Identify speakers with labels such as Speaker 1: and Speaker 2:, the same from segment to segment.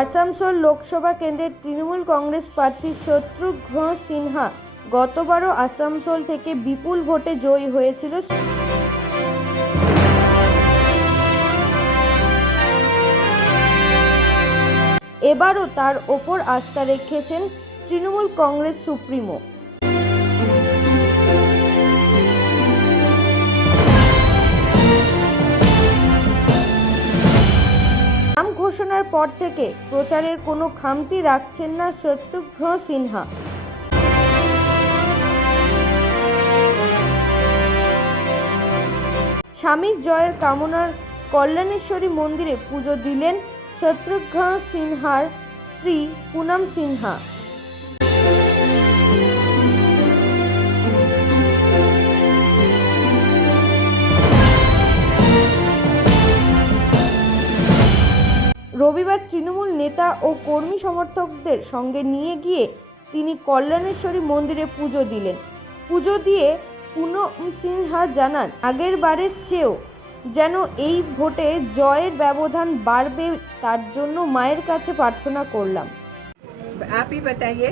Speaker 1: আসানসোল লোকসভা কেন্দ্রের তৃণমূল কংগ্রেস প্রার্থী শত্রুঘ্ন সিনহা গতবারও আসানসোল থেকে বিপুল ভোটে জয়ী হয়েছিল। এবারও তার ওপর আস্থা রেখেছেন তৃণমূল কংগ্রেস সুপ্রিমো। নাম ঘোষণার পর থেকে প্রচারের কোনো খামতি রাখছেন না শত্রুঘ্ন সিনহা। স্বামীর জয়ের কামনার কল্যাণেশ্বরী মন্দিরে পুজো দিলেন শত্রুঘ্ন সিনহার স্ত্রী পুনম সিনহা। রবিবার তৃণমূল নেতা ও কর্মী সমর্থকদের সঙ্গে নিয়ে গিয়ে তিনি কল্যাণেশ্বরী মন্দিরে পুজো দিলেন পুজো দিয়ে পুনম সিনহা জানান আগের বারের চেয়েও যেন এই ভোটে জয়ের ব্যবধান বাড়বে তার জন্য মায়ের কাছে প্রার্থনা করলাম
Speaker 2: आप ही बताइए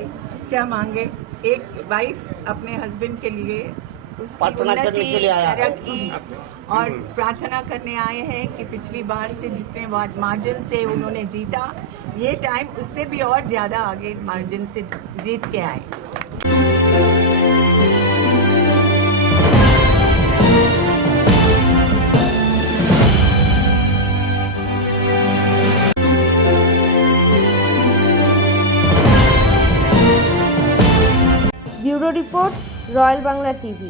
Speaker 2: क्या मांगे एक वाइफ अपने हस्बैंड के लिए उसकी
Speaker 3: प्रार्थना करने
Speaker 2: उन्नति
Speaker 3: के लिए आया है।
Speaker 2: तरक्की और प्रार्थना करने आए हैं कि पिछली बार से जितने मार्जिन से उन्होंने जीता ये टाइम उससे भी और ज्यादा आगे मार्जिन से जीत के आए
Speaker 1: bureau report royal Bangla TV